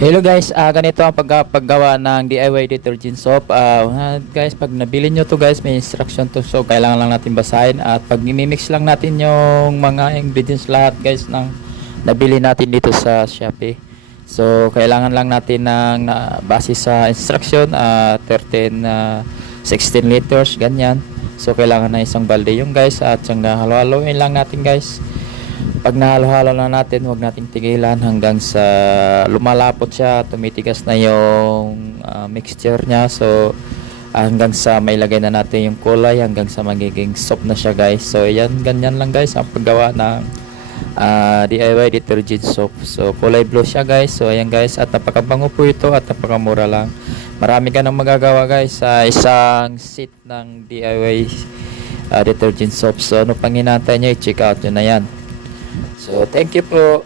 Hello guys, ganito ang paggawa ng DIY detergent soap. Guys, pag nabili nyo to guys, may instruction to. So, kailangan lang natin basahin. At pag imimix lang natin yung mga ingredients lahat guys ng nabili natin dito sa Shopee. So, kailangan lang natin ng base sa instruction, 16 liters, ganyan. So, kailangan na isang balde yung guys. At halo-haloin lang natin guys. Pag nahalo-halo na natin, huwag nating tigilan hanggang sa lumalapot siya, tumitigas na yung mixture niya. So hanggang sa may lagay na natin yung kulay, hanggang sa magiging soap na siya guys. So yan, ganyan lang guys ang paggawa ng DIY detergent soap. So kulay blue siya guys. So ayan guys, at napakabango po ito at napakamura lang. Marami ka nang magagawa guys sa isang set ng DIY detergent soap. So ano pang hinantay nyo, i-check out nyo na yan. So thank you po.